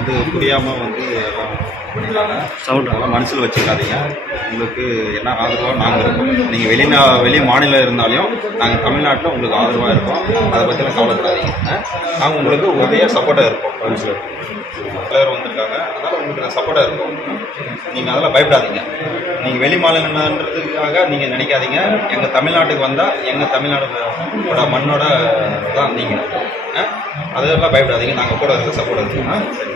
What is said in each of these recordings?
வந்து புரியாமல் வந்து அதெல்லாம் மனசில் வச்சுக்காதீங்க. உங்களுக்கு என்ன ஆதரவாக நாங்கள் இருக்கோம். நீங்கள் வெளி மாநிலம் இருந்தாலும் நாங்கள் தமிழ்நாட்டில் உங்களுக்கு ஆதரவாக இருக்கோம். அதை பற்றிலாம் கவலைப்படாதீங்க. நாங்கள் உங்களுக்கு உதவியாக சப்போர்ட்டாக இருப்போம். தலைவர் வந்திருக்காங்க, அதனால் உங்களுக்கு நான் சப்போர்ட்டாக இருக்கும். நீங்கள் அதெல்லாம் பயப்படாதீங்க. நீங்கள் வெளி மாநிலன்றதுக்காக நீங்கள் நினைக்காதீங்க. எங்கள் தமிழ்நாட்டுக்கு வந்தால் எங்கள் தமிழ்நாடோட மண்ணோட தான் நீங்கள். அதெல்லாம் பயப்படாதீங்க. நாங்கள் கூட இருக்க சப்போர்ட் இருக்கோம். சரி.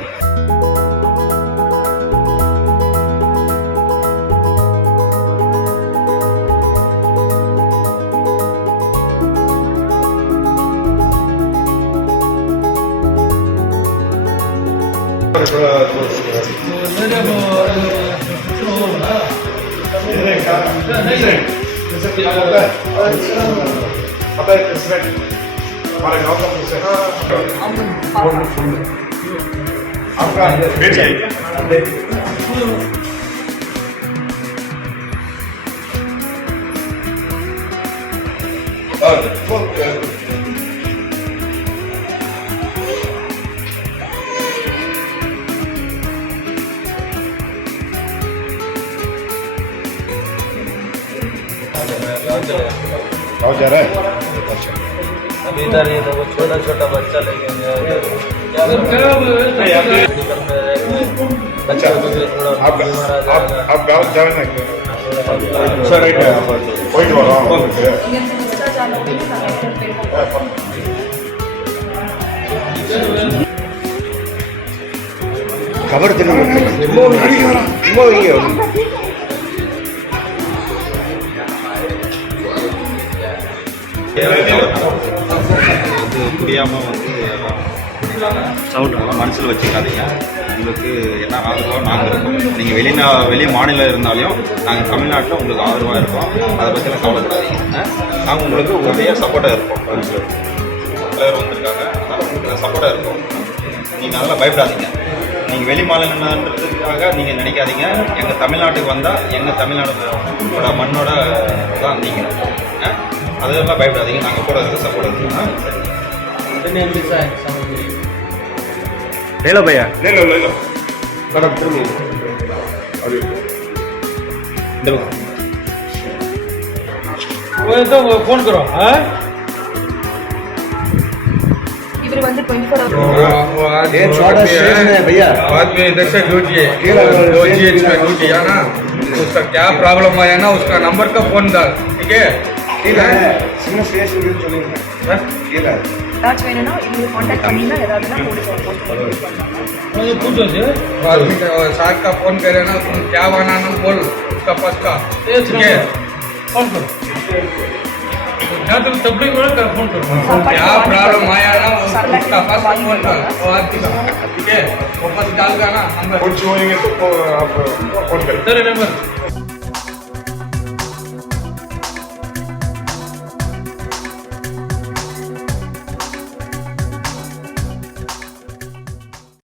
अभी इधर ये देखो छोटा छोटा बच्चा लेके आप गाँव जाए ना अच्छा राइट है पॉइंट वाला खबर வந்து புரியாமல் வந்து அதெல்லாம் மனசில் வச்சுக்காதீங்க. உங்களுக்கு என்ன ஆதரவாக நாங்கள் இருக்கோம். நீங்கள் வெளி மாநிலம் இருந்தாலும் நாங்கள் தமிழ்நாட்டில் உங்களுக்கு ஆதரவாக இருக்கோம். அதை பற்றிலாம் கவலைப்படாதீங்க. நாங்கள் உங்களுக்கு உதவியாக சப்போர்ட்டாக இருப்போம். தலைவர் வந்திருக்காங்க, அதனால் உங்களுக்கு நான் சப்போர்ட்டாக இருக்கோம். நீங்கள் அதெல்லாம் பயப்படாதீங்க. நீங்கள் வெளி மாநிலன்றதுக்காக நீங்கள் நினைக்காதீங்க. எங்கள் தமிழ்நாட்டுக்கு வந்தால் எங்கள் தமிழ்நாடோட மண்ணோட தான் நீங்கள். அதெல்லாம் பயப்படாதீங்க. நாங்கள் கூட இருக்க சப்போர்ட் இருக்கோம். ले लो भैया, ले लो मैडम तो फोन करो. इधर बंदे 24 आवर ये छोटा स्टेशन है भैया. आदमी इधर से ड्यूटी है, दो GH में ड्यूटी है ना. उसका क्या प्रॉब्लम आया ना, उसका नंबर का फोन डाल. ठीक है சின்ன ஸ்டேஷன் சொல்லுங்க. கீழே ஏதாச்சும் வேணும்னா இவங்க காண்டாக்ட் பண்ணினா ஏதாவதுனா போலீஸ் पूछो से आदमी का साथ का फोन करे ना, तुम क्या बनाना बोल उसका पास का. ठीक है फोन करो. क्या तुम तबलीग वाले का फोन करो. क्या प्रॉब्लम आया ना, उसका पास का फोन डाल. वो आदमी का ठीक है वो पास डाल का ना नंबर. कुछ होएंगे तो आप फोन करें. तेरे नंबर